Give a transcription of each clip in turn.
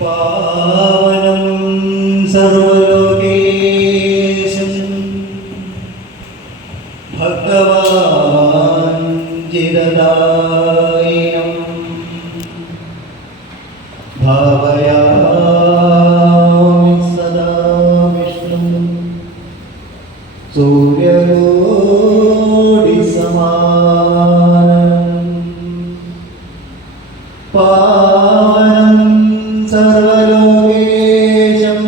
പാവനം സർവലോകേശം ഭഗവാൻ ചിരദായിനം ഭാവയാമി സദാ വിഷ്ണു സൂര്യകോടി സമാനം പാവനം സർവലോകേശം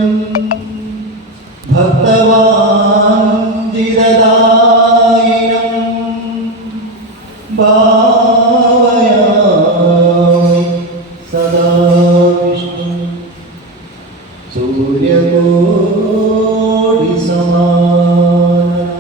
ഭക്തവാൻ ചിരദായിനം ഭാവയാമി സദാ വിഷ്ണു സൂര്യകോടി സമാനം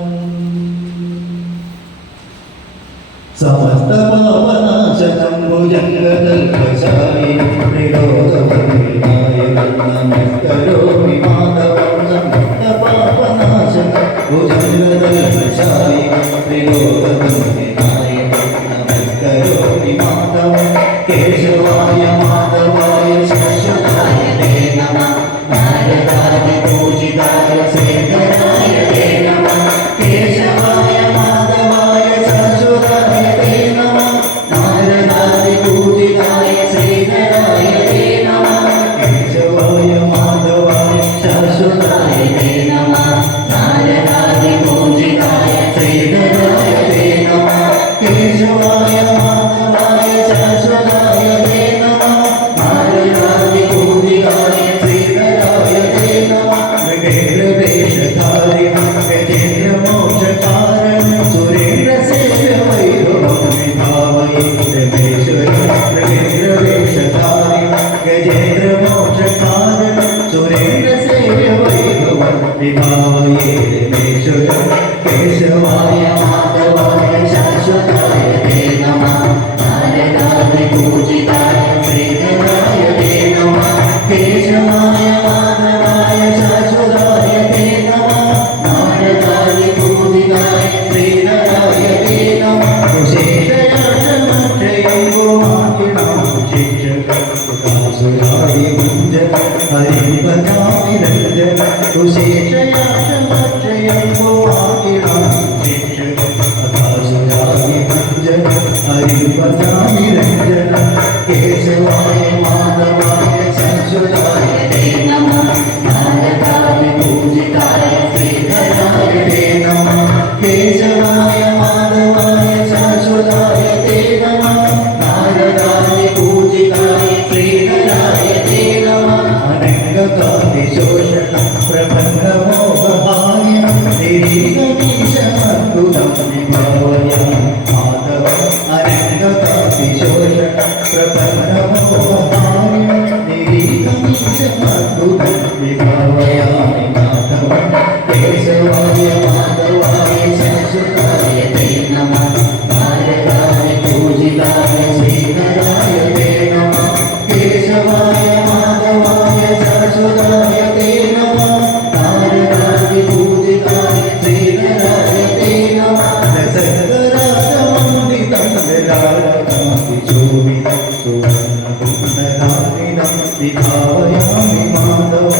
സമസ്ത പാപനാശകം ഭുജംഗതൽപശായി ത്രിലോകവന്ദിനായകം നമസ്കരോമി മാധവം സമസ്ത പാപനാശകം ഭുജംഗതൽപശായി ത്രിലോകവന്ദിനായകം നമസ്കരോമി മാധവം കേശവായ മാധവായ ശാശ്വതായ തേ നമഃ നാരദാദി പൂജിതായ ശേഖരായ തേ നമഃ കേശവായ മാധവായ ശാശ്വതായ തേ നമഃ നാരദാദി പൂജിതായ ശേഖരായ തേ നമഃ കേശവായ മാധവായ ശാശ്വതായ തേ നമഃ നാരദാദി പൂജിതായ ശേഖരായ തേ നമഃ കേശവായ മാധവായ ശാശ്വതായ തേ നമഃ നാരദാദി പൂജിതായ ശേഖരായ തേ നമഃ ഗജേന്ദ്രവേഷധാരിണം ഗജേന്ദ്രമോക്ഷകാരണം സുരേന്ദ്രസേവ്യവൈഭവം വിഭാവയേ രമേശ്വരം ഗജേന്ദ്രവേഷധാരിണം ഗജേന്ദ്രമോക്ഷകാരണം സുരേന്ദ്രസേവ്യവൈഭവം വിഭാവയേ രമേശ്വരം കേശവായ മാധവായ ശാശ്വതായ തേ നമഃ നാരദാദി പൂജിതായ ശ്രീധരായ തേ നമഃ കേശവായ മാധവായ ശാശ്വതായ തേ നമഃ നാരദാദി പൂജിതായ ശ്രീധരായ തേ നമഃ ശേഷയാക്ഷമക്ഷയം ഗോമാകിണം ശിക്ഷകാസുരായ മുഞ്ജന ഹരിപദാമി രഞ്ജന ശേഷയാക്ഷമക്ഷയം ഗോമാകിണം ശിക്ഷകാസുരായ മുഞ്ജന ഹരിപദാമി രഞ്ജന കേശവായ മാധവായ ശാശ്വതായ തേ നമഃ നാരദാദി പൂജിതായ ശ്രീധരായ തേ നമഃ കേശവായ മാധവായ ശാശ്വതായ തേ നമഃ നാരദാദി പൂജിതായ ശ്രീധരായ തേ നമഃ അനംഗകാതി ശോഷണം പ്രബന്ധമോഹഹാരിണം നിരീകമീശമദ്ഭുതം വിഭാവയാമി മാധവം അനംഗകാതി ശോഷണം പ്രബന്ധമോഹഹാരിണം നിരീകമീശമദ്ഭുതം വിഭാവയാമി മാധവം കേശവായ മാധവായ ശാശ്വതായ തേ നമഃ നാരദാദി പൂജിതായ ശ്രീധരായ തേ നമഃ കേശവായ മാധവായ ശാശ്വതായ തേ നമഃ നാരദാദി പൂജിതായ ശ്രീധരായ തേ നമഃ സകലരാജമണ്ഡിതം ജലാലകാന്തി ശോഭിതം സുവർണകുണ്ടലാനിനം വിഭാവയാമി മാധവം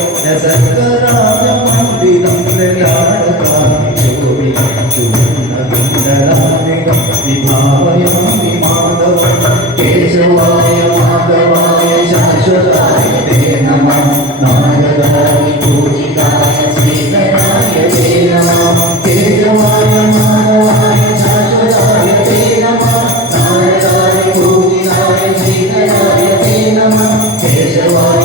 സകലരാജമണ്ഡിതം ജലാലകാന്തി ശോഭിതം സുവർണകുണ്ടലാനിനം വിഭാവയാമി മാധവം കേശവായ മാധവായ ശാശ്വതായ തേ നമഃ നാരദാദി പൂജിതായ ശ്രീധരായ തേ നമഃ കേശവായ മാധവായ ശാശ്വതായ തേ നമഃ നാരദാദി പൂജിതായ ശ്രീധരായ തേ നമഃ കേശവായ